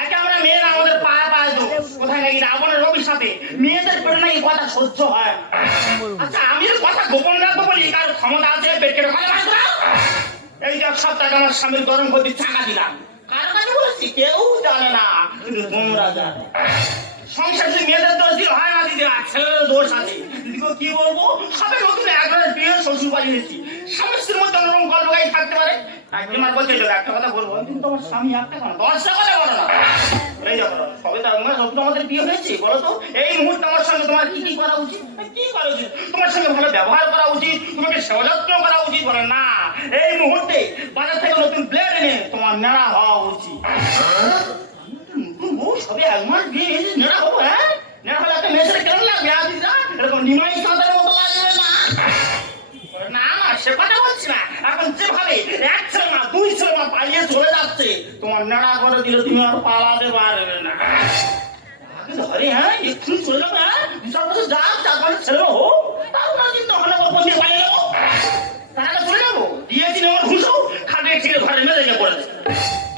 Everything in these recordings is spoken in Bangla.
একে আমরা মেয়েরা আমাদের পায়ে পায়ে দো কোথায় নাকি রাবণের অভিশাপে মেয়েদের পেটে নাকি কথা সহ্য হয় আচ্ছা আমি কথা গোপন রাখব বলি কারও ক্ষমতা আছে পেট কেটে কথা দাও। এই যে সপ্তাহ আমার স্বামীর গরম করতে টাকা দিলাম। কার কাছে বলেছি কেউ জানে না কিন্তু তোমরা জানো। সংসার যে মেয়েদের দোষ দিলে হয় না দিদি ছেলেদের দোষ আছে। কি বলব? সবাই নতুন একবার বিয়ে শ্বশুর বাড়ি এসেছি মধ্যে অন্যরকম গল্প গাই থাকতে পারে? একজন বলছে যে একটা কথা বলব। কিন্তু তোমার স্বামী একটা কথা দশটা কথা বলো না। এই সবে তার মানে নতুন আমাদের বিয়ে হয়েছে, বলো তো। এই মুহূর্তে আমার সঙ্গে তোমার কি কি করা উচিত? কি করা উচিত? তোমার সঙ্গে ভালো ব্যবহার করা উচিত, তোমাকে সেবা করা উচিত, বলে না। এই মুহূর্তে বাজার থেকে নতুন ব্লেড এনে তোমার নেড়া হওয়া উচিত। সবে এক মাস বিয়ে নেড়া হব হ্যাঁ? নেড়া হলে একটা মেয়ের কেমন লাগবে আদিরা এরকম নিমাই নেড়া করে দিলে তুমি আর পালাতে পারবে না। হ্যাঁ? হ্যাঁ ছেলে না। কিন্তু যাব। তাহলে চলে ঘরে মেলে পড়েছে।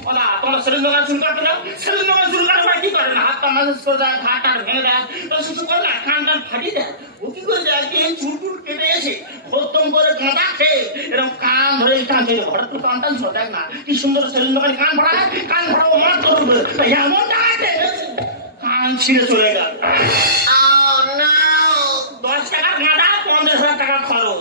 ওলা তোমার শরীর দোকান শুরু করতে দাও। শরীর দোকান শুরু করবে কি করে না হাত পা মাসাজ করে দেয় ঘাট টাট ভেঙে দেয় শুধু করে না কান টান ফাটিয়ে দেয় ও কি করে দেয় কি এই চুল টুল কেটে এসে খোত্তম করে কাঁটা খেয়ে এরকম কান ধরে কান খেয়ে হঠাৎ করে কান টান ছোট দেখ না কি সুন্দর শরীর দোকানে কান ফাড়ায় কান মার করবে এমন কান ছিঁড়ে চলে গেল দশ টাকা গাঁদা পঞ্চাশ হাজার টাকা খরচ।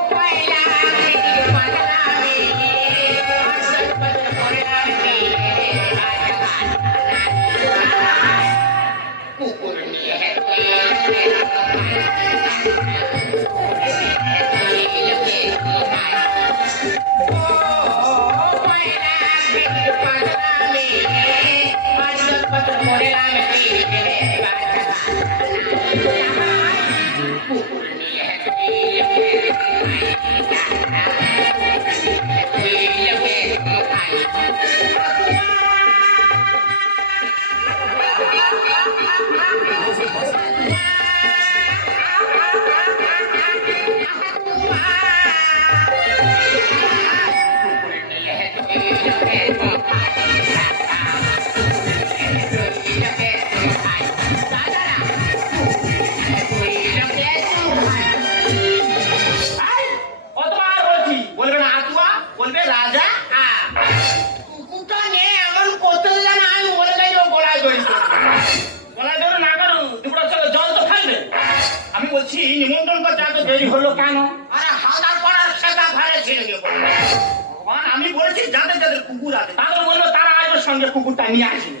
ভগবান, আমি বলেছি যাদের যাদের কুকুর আছে তাদের বলল তারা আসবে সঙ্গে কুকুরটা নিয়ে আসবে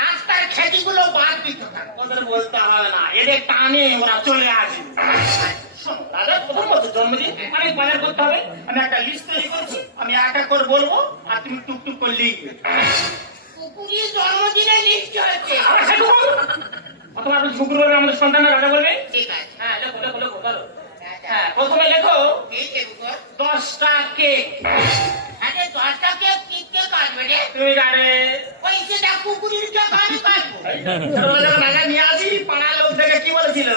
রাস্তার খেতিগুলো বাদ দিতে ওদের বলতে হবে না এদের টানে ওরা চলে আসবে শোনো, দাদার জন্মদিন অনেক বাজার করতে হবে। আমি একটা লিস্ট তৈরি করছি আমি এক এক করে বলব আর তুমি টুকটুক করে লিখবে। কুকুরের জন্মদিনে লিস্ট হয়েছে। অথবা আপনি শুক্রবার আমাদের সন্তানের রাজা বলবে ঠিক আছে। হ্যাঁ লেখো লেখো লেখো ধরো হ্যাঁ। প্রথমে লেখো দশটা কেক। আরে দশটা কেক কি কে কাটবে রে? তুমি জানে ওই সেটা কুকুরের কে আমি কাটবো। রাজা নিয়ে আসি পাড়ার লোক থেকে কি বলেছিল?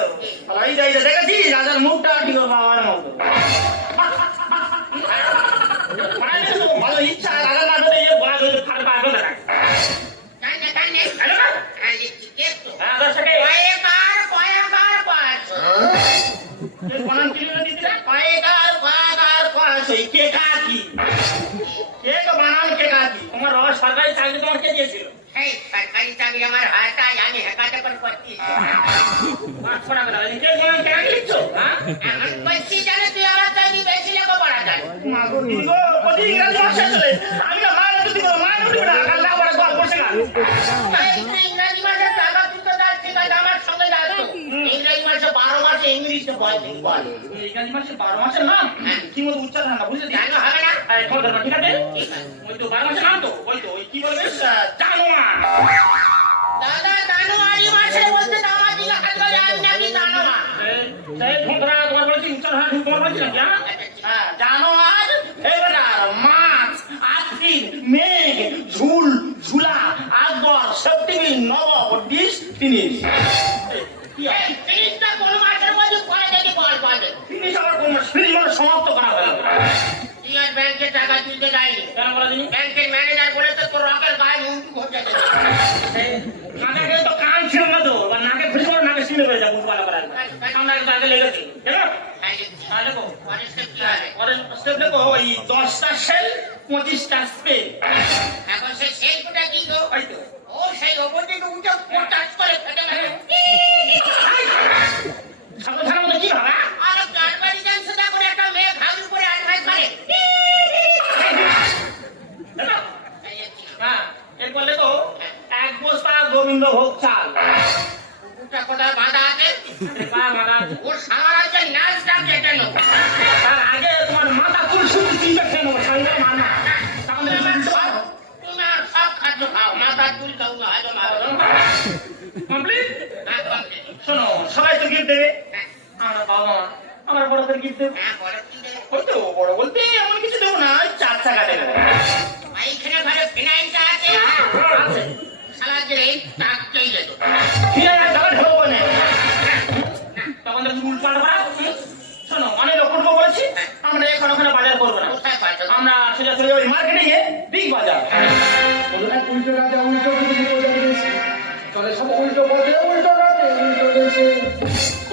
এই যাই দেখেছি রাজার মুখটা ঠিক বাবার মতো। ভালো ইচ্ছা রাজা না মাসে বারো মাসের নাম কি মতো উচ্চারণ না বুঝলি জানো হবে না? আরে খবর ঠিক আছে? ওই তো বারো মাসের নাম তো ওই তো ওই কি বলবে জানো দাদা জানুয়ারি মাসে বলতে আমার দিকে হাত ধরে আমি নাকি জানোয়া সেই ধুমধারা তোমার বলছি উচ্চারণ হয় তোমার বলছি নাকি হ্যাঁ? হ্যাঁ, জানোয়ার ফেব্রুয়ার মার্চ আশ্বিন মেঘ ঝুল ঝুলা আকবর সেপ্টেম্বর নব ডিস ফিনিশ টাকা কেন বলা ব্যাংকের ম্যানেজার বলেছে তোর রকের গায়ে মুন্টু ঘটে নাকে তো কান ছিল না তো বা নাকে ফিনিশ করে নাকে সিনে হয়ে যাব ভালো করে সামনে একটা আগে লেগেছে কেন তাহলে দেখো কি হবে পরের স্টেপ দেখো ওই দশটা সেল পঁচিশটা স্পেন এখন সে সেইটা কি গো? ওই তো। ও সেই ওপর থেকে উঠে টাচ করে ফেটে গেল সাবধান মতো কি হবে আর কারবারি যান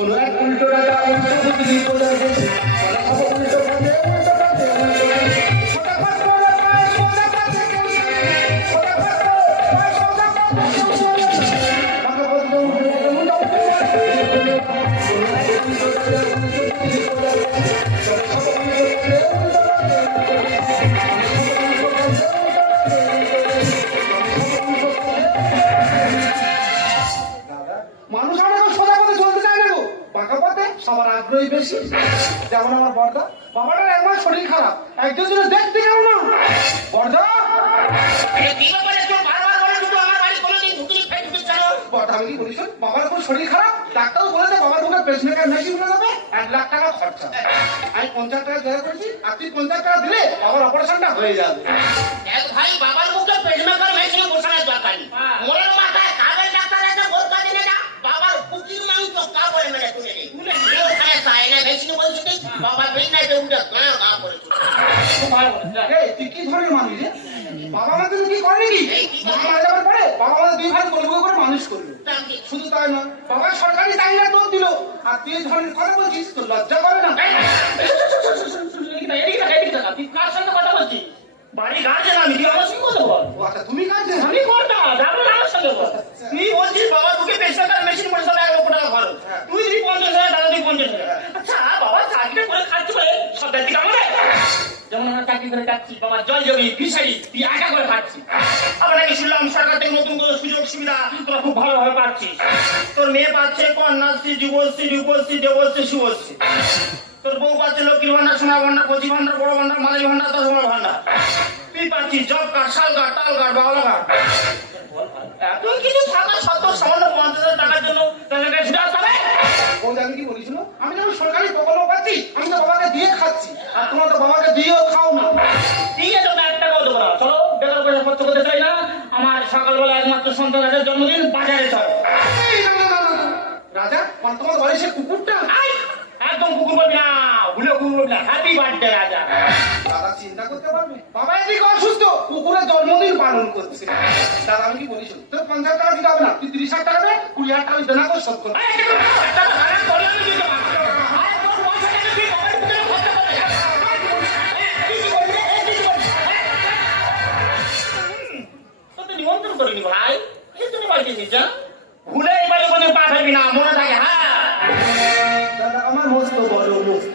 কোন এক উল্টো যেমন আমার বর্দা। বাবাটার একবার শরীর খারাপ। একজন জন দেখতে গেল না। বর্দা। কি বলে আমি কি বাবার খুব শরীর খারাপ ডাক্তার বলেছে বাবার মুখে পেসমেকার মেশিন উঠে যাবে এক লাখ টাকা খরচা। আমি পঞ্চাশ টাকা জোগাড় করছি আর তুই পঞ্চাশ টাকা দিলে বাবার অপারেশনটা হয়ে যাবে। ভাই বাবার মুখে পেজমেকার মেশিনে বসানোর দরকার নেই। মোড়ের মাথায় কাগজ ডাক্তার আছে ভোট কাজে না বাবার কুকির মাংস কা বলে মেরে তুলে নেই তুলে ওখানে চায় না মেশিনে কি বাবা পেয়ে না যে উঠে গাঁ গাঁ করে তুলে। খুব ভালো বলেছে এই তুই কি ধরনের মানুষ রে? বাবা মা তুমি কি করে কি মারা যাওয়ার পরে বাবা মা দুই ভাই গল্প করে মানুষ করল। শুধু তাই নয় বাবা সরকারি চাকরিটা তোর দিল। আর তুই এই ধরনের কথা বলছিস তোর লজ্জা করে না। এদিকে দেখা এদিকে দেখা তুই কার সঙ্গে কথা বলছিস? বাড়ি গার্জেন আমি তুই আমার সঙ্গে কথা বল আচ্ছা তুমি কাজ আমি আমার সঙ্গে বল তুই বলছিস বাবা তোকে পেশাদার মেশিন করে এক লক্ষ টাকা খরচ। তুই যদি পঞ্চাশ হাজার দাদা তুই পঞ্চাশ হাজার। আচ্ছা বাবা করে খাচ্ছি বলে সব ব্যক্তি আমাদের যেমন আমরা চাকরি করে যাচ্ছি বাবা জল জমি ফিশারি তুই একা করে পাচ্ছি আবার নাকি শুনলাম সরকার থেকে নতুন কোনো সুযোগ সুবিধা তোরা খুব ভালোভাবে পাচ্ছিস তোর মেয়ে পাচ্ছে কন্যাশ্রী যুবশ্রী রূপশ্রী দেবশ্রী শুভশ্রী তোর বউ পাচ্ছে লক্ষ্মীর ভান্ডার সোনা ভান্ডার কচি ভান্ডার বড় ভান্ডার মাঝারি ভান্ডার দশমার ভান্ডার তুই পাচ্ছিস জব কার্ড শাল কার্ড তাল কার্ড বাংলা কার্ড এত কিছু থাকা সত্ত্বেও সামান্য পঞ্চাশ হাজার টাকার ও কি বলিস না আমি যখন সরকারি প্রকল্প পাচ্ছি আমি তো বাবাকে দিয়ে খাচ্ছি আর তোমার তো বাবাকে দিয়েও খাও না। ঠিক আছে ওটা এক টাকাও দেবো চলো বেকার পয়সা খরচ করতে চাই না। আমার সকালবেলা একমাত্র সন্তানের জন্মদিন বাজারে চল। না, না, না, না, না। রাজা আর তোমার বাড়ি সে কুকুরটা একদম কুকুর বলবি না ভুলে কুকুর বলবি না। হ্যাপি বার্থডে রাজা। দাদা চিন্তা করতে পারবে? বাবা এদিকে অসুস্থ কুকুরের জন্মদিন পালন করছে। দাদা আমি কি বলিস? তোর পঞ্চাশ টাকা দিতে হবে না। তুই তিরিশ হাজার টাকা দে কুড়ি হাজার টাকা দেনা করে তোকে নিমন্ত্রণ করিনি ভাই। এই তুমি বাড়ি যা। ভুলে এবারে কোনো পা ফেলবি না মনে থাকে হ্যাঁ। দাদা আমার মস্ত বড় মস্ত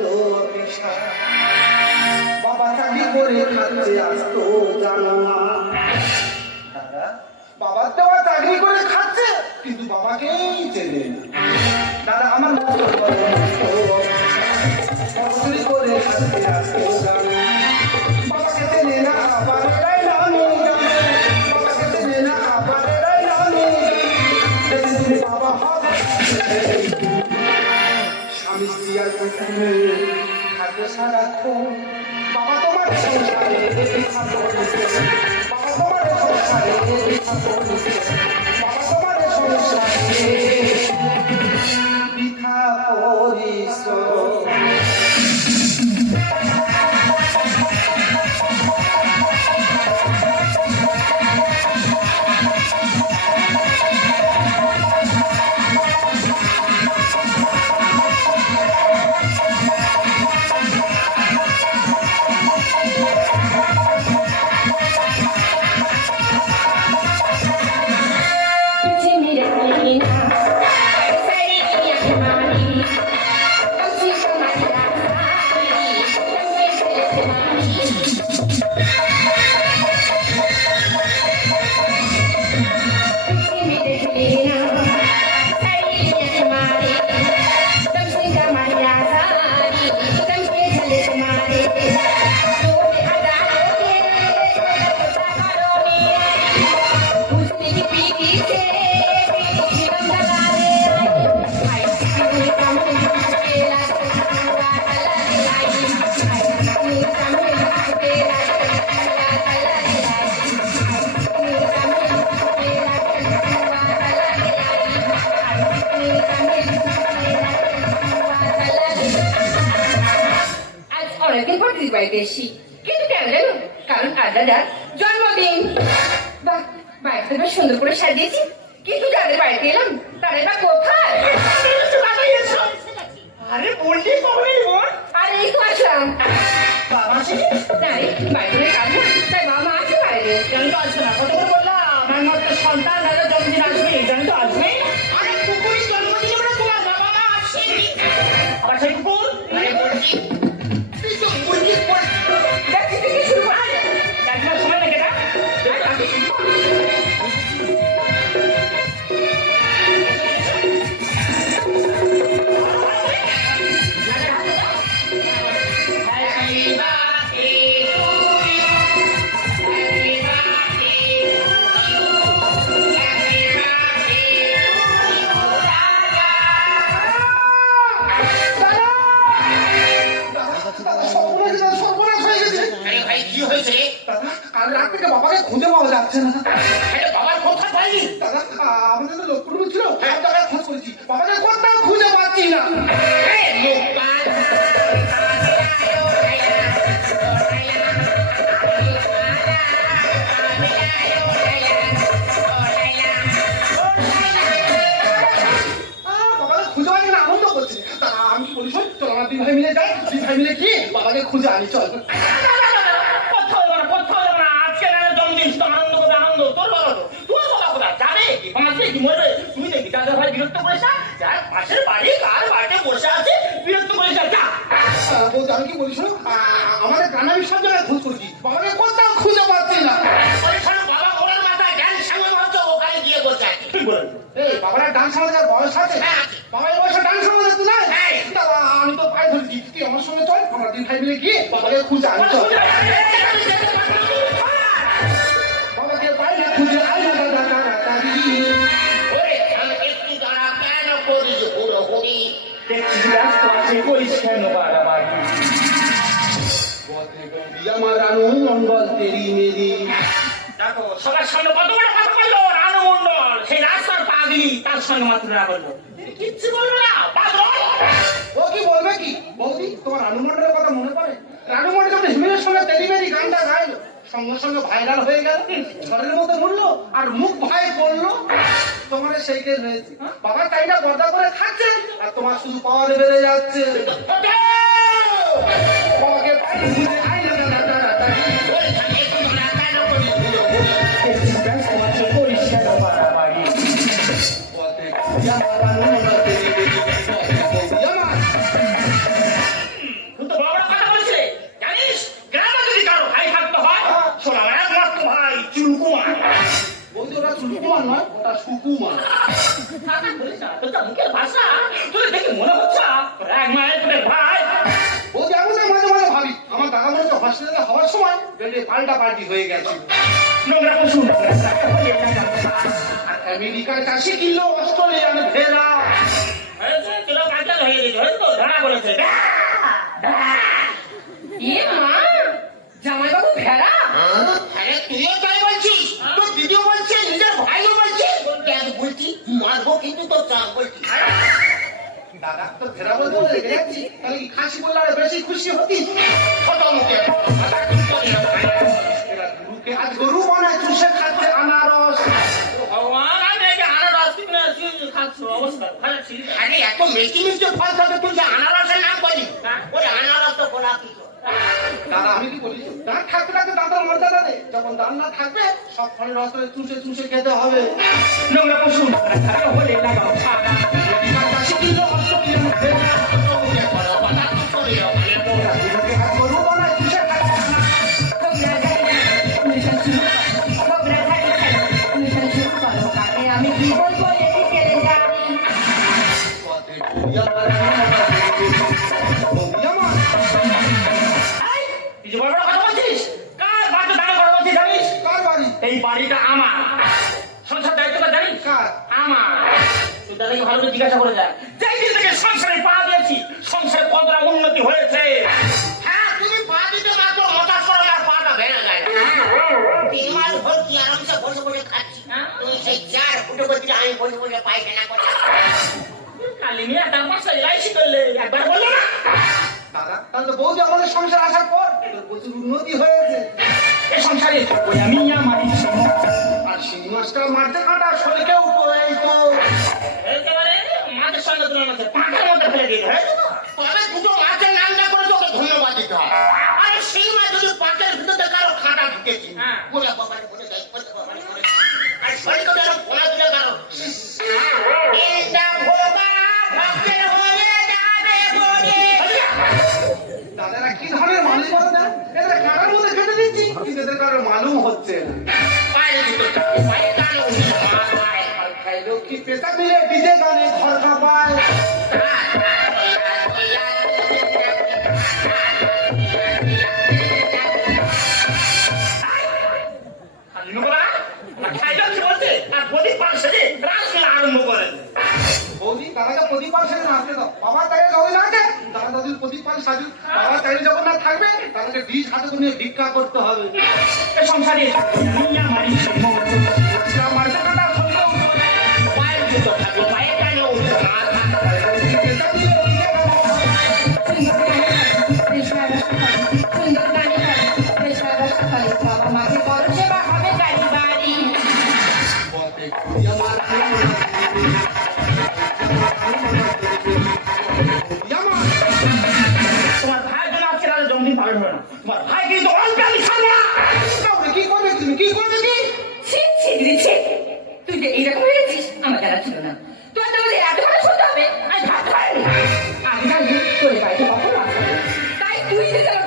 পেশা। বাবা চাকরি করে খাচ্ছে আজ তো জানো না। বাবার দেওয়া চাকরি করে খাচ্ছে, কিন্তু বাবাকেই চেনে না দাদা, আমার। চাকরি করে খাচ্ছে আজ তো জানো না। বাবাকে চেনে না বাবা স্বামী আর কুকুরে থাকে সারাক্ষণ বাবা তোমার সংসারে সংসারে বাড়িতে বেশ সুন্দর করে সাজিয়েছি কিন্তু যাদের বাড়িতে এলাম? তাদের বা কোথায়? আরে বললি কবে বোন আর এই তো আসলাম। বাবা সে তাই বাড়িতে কাজ না তাই মামা আছে বাইরে। জানি তো আসবে না, কত করে বললাম? আমার মতো সন্তান দাদা জন্মদিন আসবে জানি তো আসবে থেকে বাবাকে খুঁজে পাওয়া যাচ্ছে না। আরে বাবার কোথায় দাদা আমাদের তো লক্ষ্য ছিল সব জায়গায় খোঁজ করেছি। বাবাকে কোথাও খুঁজে পাচ্ছি না। আমি বলি চল আমার দিন ভাই মিলে যাই। দিন ভাই মিলে কি বাবাকে খুঁজে আনি চল কোথাও যাবে না কোথাও যাবে না আজকে না জন্মদিন তো আনন্দ করবে আনন্দ তোর বাবা তো তোর বাবা কোথায় যাবে কি পাঁচে কি মরবে তুমি দেখি দাদা ভাই বিরক্ত করিস না যার পাশের বাড়ি কার বাড়িতে বসে আছে বিরক্ত করিস না যা বলছি আমি কি বলি শোনো আহ, আমাদের আমি সব জায়গায় খোঁজ করেছি বাবাকে কোথাও খুঁজে পাচ্ছি না বাবা ওনার মাথায় জ্ঞান সঙ্গে মাত্র ওখানে গিয়ে আছে তুই বলেন এই বাবার ডান সামাজার বয়স আছে হ্যাঁ, বাবার বয়সে ডান সামাজার তো নাই হ্যাঁ। আমি তো পাই ধরছি তুই আমার সঙ্গে চল আমরা দিন ভাই মিলে গিয়ে বাবাকে খুঁজে আনি আছে বাড়াবাড়ি আমার রানু মঙ্গল তেরি মেরি। দেখো সবার সঙ্গে কত বড় কথা বলল? রানু মন্ডল সেই রাস্তার পাগলি তার সঙ্গে মাত্র না বলল কিচ্ছু না পাগল। ও কি বলবে কি? বৌদি তোমার রানু মন্ডলের কথা মনে পড়ে? রানু মন্ডল যখন হিমেলের সঙ্গে তেরি মেরি গানটা গাইলো। সঙ্গে সঙ্গে ভাইরাল হয়ে গেল ঘরের মতো ঘুরলো আর মুখ ভাই পড়ল তোমার সেই কেস হয়েছে। বাবা তাইটা বর্দা করে খাচ্ছে আর তোমার শুধু পাওয়ারে বেড়ে যাচ্ছে। বাবাকে তোর মুখের ভাষা তোর দেখে মনে হচ্ছে তোর এক মায়ের তোদের ভাই। ও আমি তো মাঝে মাঝে ভাবি আমার দাদা মনে হসপিটালে হওয়ার সময় বেডে পাল্টা পাল্টি হয়ে গেছে। নোংরা পশু। আমেরিকার কাছে কিনলো অস্ট্রেলিয়ান ভেড়া বেশি খুশি হতি? ছোট মুখে এরা গরুকে আজ গরু বানায় চুষে খাচ্ছে আনারস। ভগবান আমি একে আনারস কিনে খাচ্ছ অবস্থা ভালো ছিল আরে এত মিষ্টি মিষ্টি ফল থাকে তুই যে আনারসের নাম বলি ওরে আনারস তো গোলা কিছু দাদা আমি কি বলি? দাঁত থাকতে থাকতে দাঁতের মর্যাদা নেই যখন দাঁত না থাকবে সব ফলের রস চুষে চুষে খেতে হবে। নোংরা পশু। হলে লাগাও বলছি আমি বসে বসে পায়খানা করছি কালি মিয়া তার পাশে লাইসি করলে একবার বলল না দাদা তাহলে বৌদি আমাদের সংসার আসার পর প্রচুর উন্নতি হয়েছে এ সংসারে ওই আমি আমার ইচ্ছে আর শিঙি মাছটা মারতে কাটা শরীরকেও এই তো একেবারে মাঝের সঙ্গে তুলনা আছে পাখার মধ্যে ফেলে দিয়ে হয়েছে তবে দুটো মাছের নাম না করে তোকে ধন্যবাদ দিতে হয় আরে সেই মাছ যদি পাকের ভিতরে কারও খাটা ঢুকেছি হ্যাঁ। বলে বাবারে বলে যাই বলে বাবারে বলে আর শরীর গানে ঘর কাঁপায়। আরম্ভ বৌদি দাদাকে প্রদীপ পাল সাজে নাচতে দাও। বাবা তাই যখন নাচে দাদা দাদুর প্রদীপ পাল সাজু বাবা তাই যখন না থাকবে তাদেরকে বীজ হাতে নিয়ে ভিক্ষা করতে হবে। সংসারে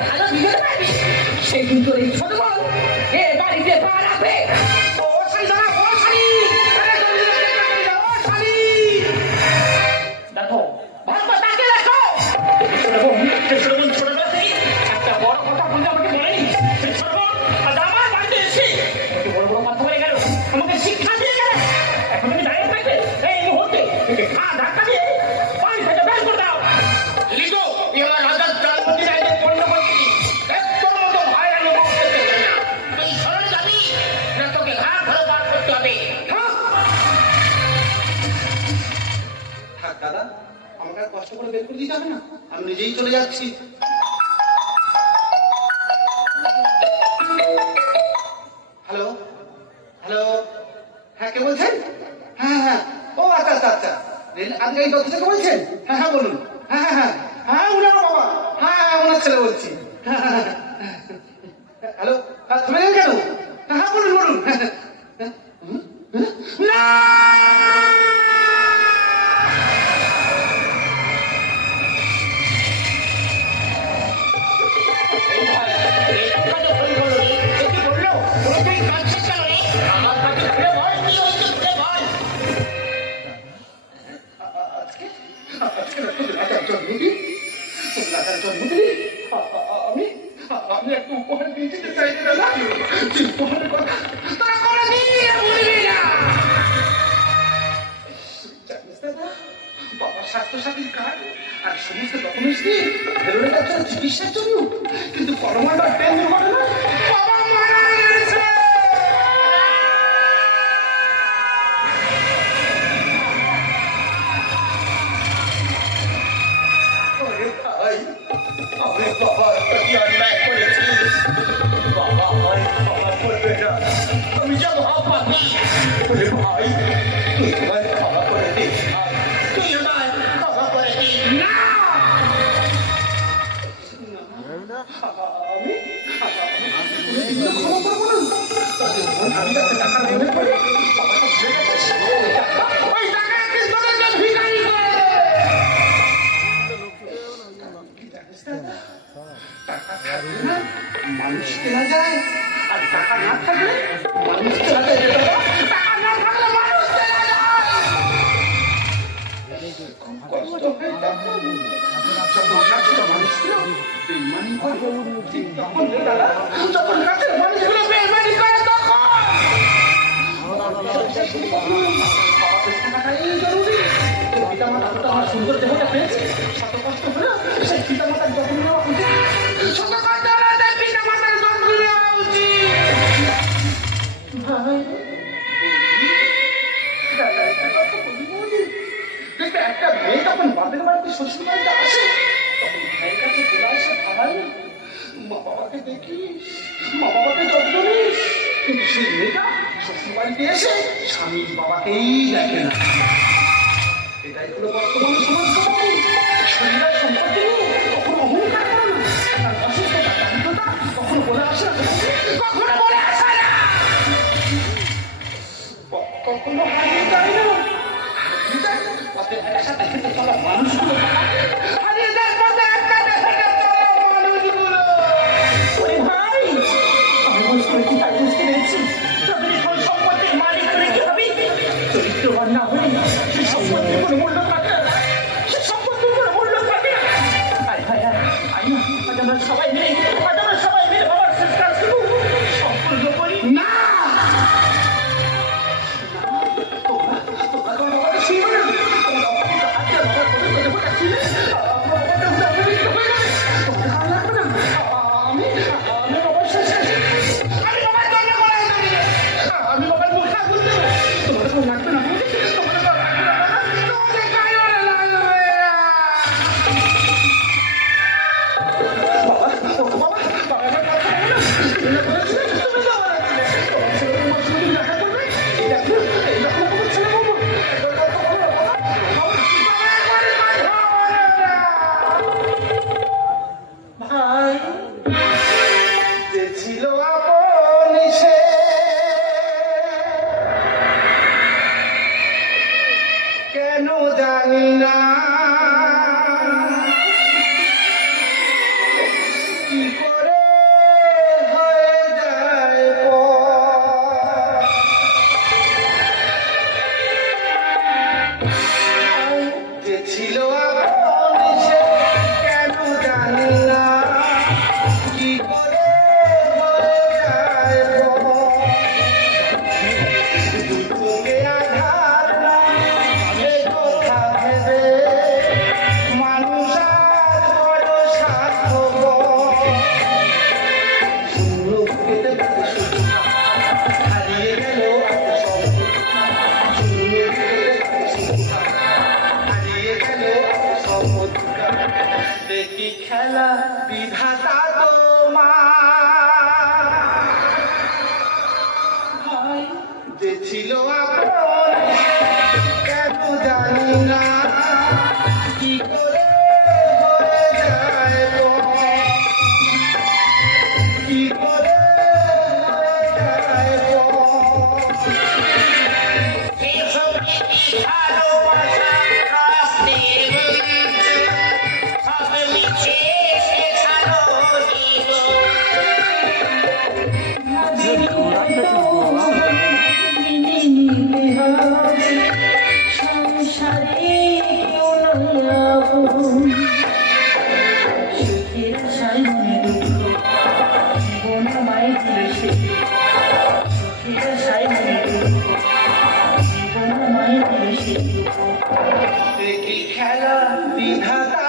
ভালো দিতে পারবি সেই দিন তোর এই ছোট এ বাড়িতে পা রাখবে? চলে যাচ্ছি। হ্যালো হ্যালো হ্যাঁ কে বলছেন? হ্যাঁ হ্যাঁ। ও আচ্ছা আচ্ছা আচ্ছা। আপনি এই থেকে বলছেন? হ্যাঁ হ্যাঁ বলুন। হ্যাঁ হ্যাঁ হ্যাঁ। হ্যাঁ বাবা। হ্যাঁ হ্যাঁ ওনার ছেলে বলছি। বাবার স্বাস্থ্যসাথীর কার্ড আর সমস্ত ডকুমেন্টস নিয়ে বেরোলে যাচ্ছে চিকিৎসার জন্য। কিন্তু করোনাটা ট্রেন দুর্ঘটনা বাবা মারা গেছে আমি যাব ভাই মানুষ কেনা যায় আর টাকা না থাকলে মানুষ কেনা যায় টাকা না থাকলে মানুষগুলো বেমানি করে সুন্দর দেহটা পেয়েছে শত কষ্ট হলেও সেই পিতামাতার যত্ন নেওয়া উচিত একটা মেয়ে যখন বাপের বাড়িতে শ্বশুর বাড়িতে আসে তখন ভাইয়ের কাছে আসে ভাবাই মা বাবাকে দেখিস, মা বাবাকে যত্ন নিস, কিন্তু সেই মেয়েটা শ্বশুর বাড়িতে এসে স্বামীর বাবাকেই দেখে না। এটাই হলো বর্তমান সমাজ শরীরের সম্পত্তি কখনো অহংকার করো না। অসুস্থতা, দারিদ্রতা কখনো বলে আসে না। மூணு দেখছিল ছিল কেন জানি না। কি করে কি খেলা বিধাতা